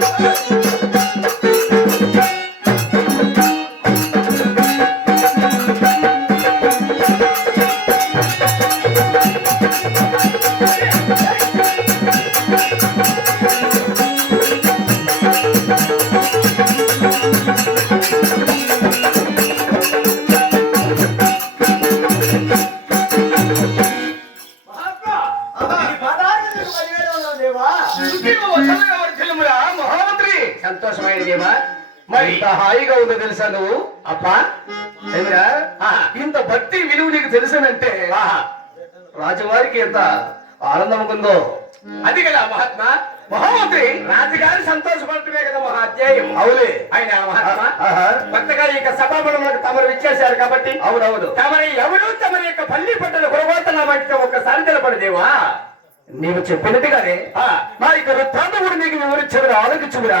మహాత్మా, ఇంత హాయిగా ఉందో తెలుసా నువ్వు? అప్పా. ఏమిరా. ఇంత భక్తి విలువ నీకు తెలుసనంటే. రాజువారికి ఎంత ఆనందంగా ఉందో అది కదా మహాత్మా. మహామంత్రి. రాజుగారు సంతోషపడటమే కదా మహా అధ్యాయం అవులే. ఆయన మహాత్మా. కొత్తగా ఈ యొక్క తమరు ఇచ్చేశారు కాబట్టి అవునవును. తమరి ఎవరు తమరి యొక్క పల్లి పట్టణ గురగోతున్నామంటే ఒక్కసారి తెలపడు దేవా నీవు చెప్పినట్టుగానే ఆ, నా ఇక వృత్తాంతముడు నీకు వివరించదురా ఆలోచించురా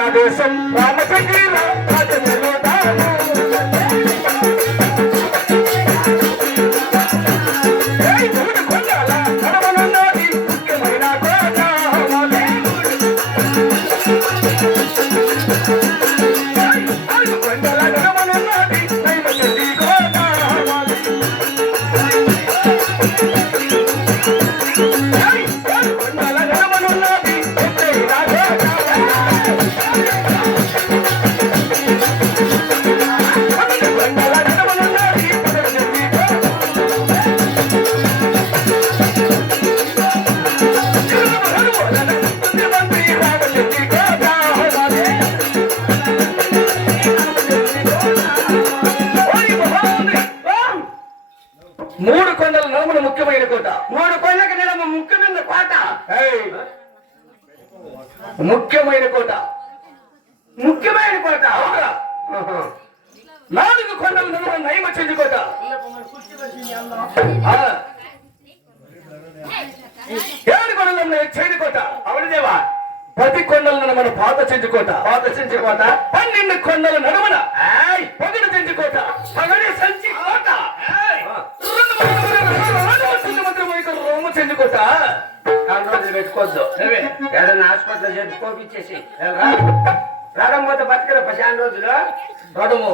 మాది దక్షిణ దేశం రామచంద్ర మూడు కొండల నడుమున ముఖ్యమైన కోట. మూడు కొళ్ళకి నిలమ ముక్కు మీద కోట! ముఖ్యమైన కోట. ముఖ్యమైన కోట? నాలుగు కొండల నడుమున నైమ చెంది కోట. ఏడు కొండల చెంది కోట. అవును దేవా. పది కొండల నడుమన పాత చెంచుకోట కోట. సించి కోట. పన్నెండు కొండల నడుమన! పగడు చెంచుకోట పగడి సంచి కోట. చెంచుకోట నాలుగు రోజులు పెట్టుకోవద్దు. ఏమే? ఏదన్నా హాస్పిటల్ చెప్పి కోపించేసి రావడం బతికల పశాన్ రోజులు. రడము.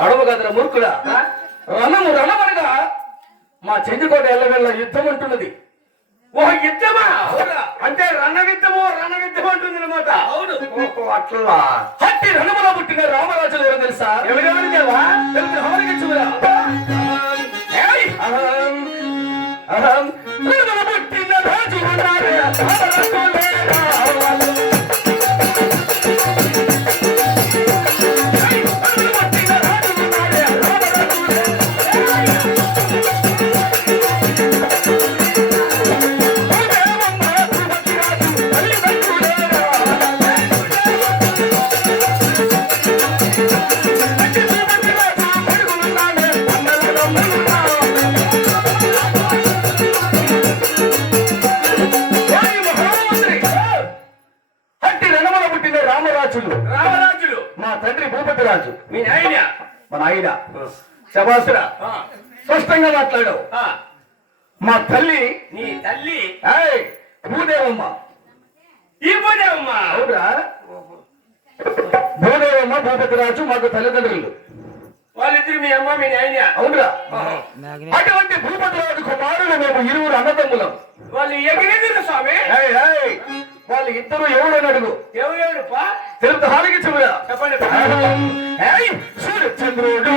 రడము కదరా మూర్ఖుడా? రణము రణమనగా మా ఎల్లవెల్ల యుద్ధం అంటున్నది. ఓ యుద్ధమా? అంటే రణ యుద్ధము రణ యుద్ధం అంటుంది అనమాట అవును. అట్లా. హట్టి రణములో పుట్టిన రామరాజులు ఎవరు తెలుసా? ఎవరెవరు దేవా తెలుసు ఉన్నారే, రామరాజులే రామరాజులు. రామరాజులు. మా తండ్రి భూపతి రాజు మీ నాయన. మన ఆయన. శబాసురా. స్పష్టంగా మాట్లాడావు. ఆ, మా తల్లి. నీ తల్లి. ఏయ్, భూదేవమ్మ. ఈ పూజమ్మా అవునా భూదేవమ్మ భూపతి రాజు మాకు తల్లిదండ్రులు. వాళ్ళిద్దరు మీ అమ్మ మీ నాయన. అవునురా. అటువంటి భూపతి రాజు కుమారులు మేము ఇరువురు అన్నదమ్ములం. వాళ్ళు ఎగిరెదురు స్వామి? ఏయ్, ఏయ్, వాళ్ళు ఇద్దరు ఎవడని అడుగు. ఎవరెవరు పా. తెలుపు హానికి చెబురా చెప్పండి సూర్యచంద్రుడు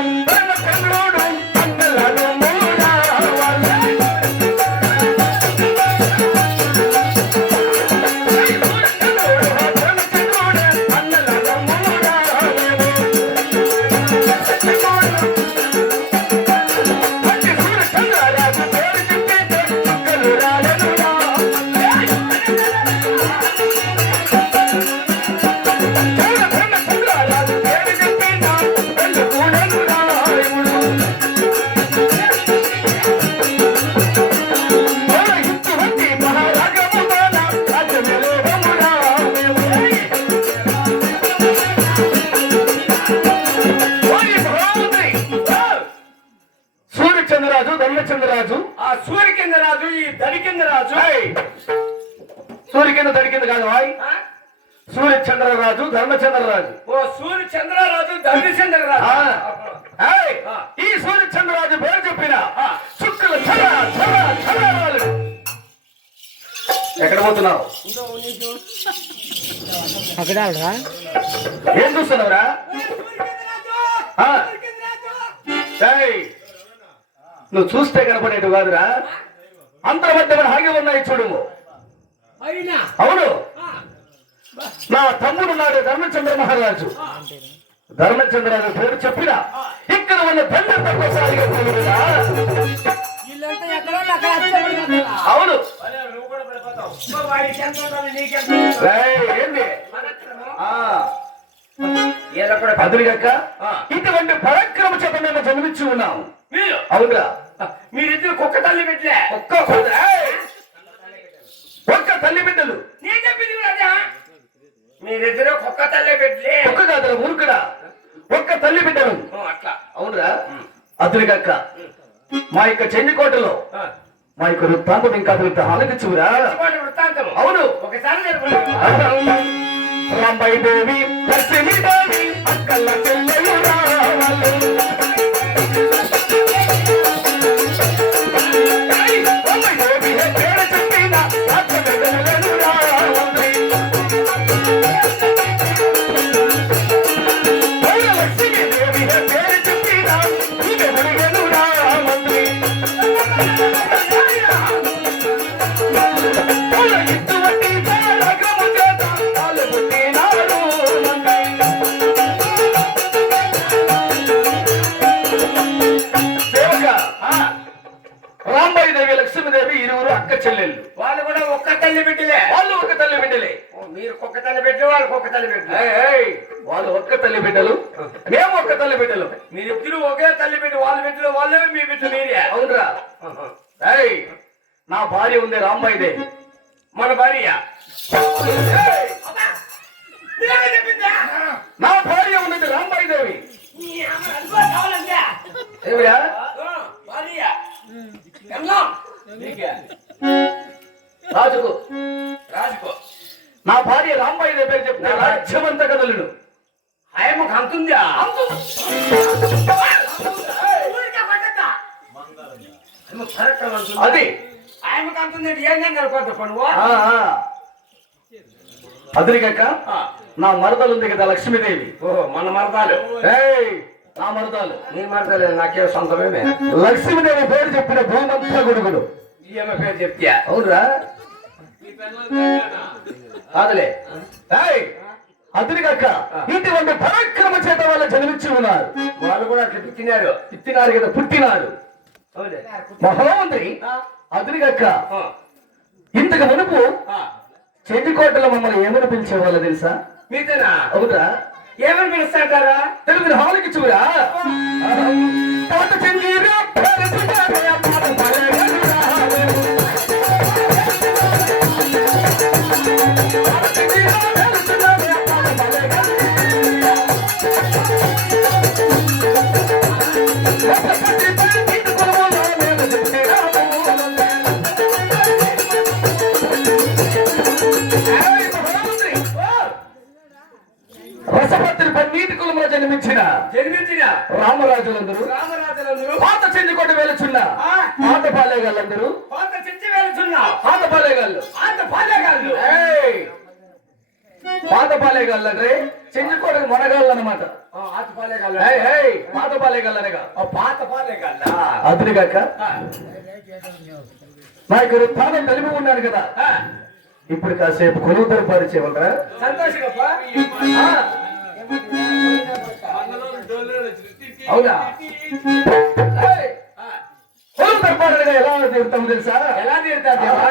చంద్రుడు సూర్యచంద్రరాజు ధర్మచంద్రరాజు ఆ సూర్య కింద రాజు ఈ దడి కింద రాజు ఏయ్! సూర్య కింద తడి కింద కాదు వాయ్ ఆ? సూర్యచంద్రరాజు ధర్మచంద్రరాజు ఓ సూర్య చంద్రరాజు దండి చంద్రరాజు ఆ. ఏయ్! ఆ. ఈ సూర్యచంద్రరాజు పేరు చెప్పిన ఆ. చుక్కలు చల చల చల రాలు. ఎక్కడ పోతున్నావు అక్కడాలరా ఏం చూస్తున్నావురా ఆ. ఏయ్! నువ్వు చూస్తే కనపడేటు కాదురా. అంతర్మధ్యమైన హాగి ఉన్నాయి చూడు. అయినా. అవును. నా తమ్ముడు నాడు ధర్మచంద్ర మహారాజు. ధర్మచంద్రరాజు పేరు చెప్పిన ఇక్కడ ఉన్న తండ్రి అచ్చబడిపోతారా? అవును. అదురుగక్క ఆ. ఇటువంటి పరాక్రమ చేత మేము జన్మించి ఉన్నాం మీరు? అవునురా. మీరిద్దరు కుక్క తల్లి పెట్టలే ఒక్క! ఒక్క తల్లి బిడ్డలు. నేను చెప్పింది అదే మీరిద్దరు కుక్క తల్లి పెట్టలే ఒక్క కాదురా ఊరుకుడా ఒక్క తల్లి బిడ్డలు. అట్లా. అవునురా. అదురుగక్క మా యొక్క చెందికోటలో ఆ. మా యొక్క వృత్తాంతం ఇంకా అతనితో ఆలకించురా వాడి వృత్తాంతము అవును. ఒకసారి రాంబాయి దేవి లక్ష్మీ దేవి అక్కల బిడ్డలే. ఓ, మీరు కుక్క తల్లి పెట్టి వాళ్ళు కుక్క తల్లి ఏయ్, వాళ్ళు ఒక్క తల్లి బిడ్డలు. మేము ఒక్క తల్లి బిడ్డలు. మీరిద్దరు ఒకే తల్లి పెట్టి వాళ్ళు పెట్టిన వాళ్ళు మీ బిడ్డ మీరే. అవునరా. ఏయ్, నా భార్య ఉంది రాంబాయి దేవి మన భార్య? నా భార్య ఉన్నది రాంబాయి దేవి. ఏమిరా? అది. ఆయమ్మకు అంతుంది ఏం కనపడతా పనువు ఆ, ఆ. అదిరిగాక నా మరదలు ఉంది కదా లక్ష్మీదేవి. ఓ మన మరదాలు. నా మరదాలు. నీ మరదలే నాకే సొంతమేమే లక్ష్మీదేవి పేరు చెప్పిన భూమంతా గొడుగుడు ఈయమ్మ పేరు చెప్తా. అవునరా. కాదులే. అదిరిగాక ఇటువంటి పరాక్రమ చేత వాళ్ళు జన్మించి ఉన్నారు. వాళ్ళు కూడా అట్లా తిన్నారు పుట్టినారు కదా పుట్టినారు. మహోమంత్రి అదిరిగాక ఆ, ఇంతకు మునుపు. చెందికోటలో మమ్మల్ని ఏమని పిలిచేవాళ్ళు తెలుసా? మీతేనా? అవునా ఏమని పిలుస్తాంటారా? తెలుగు హాలకి చూరా. ఏయ్ మహామంత్రి! రసపత్రి పన్నీటి కులంలో జన్మించిన జన్మించిన రామరాజులందరూ రామరాజులందరూ పాత చెందికోట వేలుచున్న ఆ. పాత పాలేగాళ్ళందరూ పాత చిచ్చి వెళ్తున్నావు పాత పాలేగాళ్ళు అంత పాలేగాళ్ళు! పాత పాలేగాళ్ళంటే చెందికోటకు మొనగాళ్ళు అనమాట పాత పాలేగాళ్ళనగా ఆ పాత పాలేగాళ్ళ అదురుగాక. నా యొక్క వృత్తానం కలిపి ఉన్నాను కదా. ఇప్పుడు కాసేపు సంతోషంగా ఆ, అవునా! కొనుగోలు దరపారుగా ఎలా తీరుతాము తెలుసా? ఎలా తీరుతా దేవా?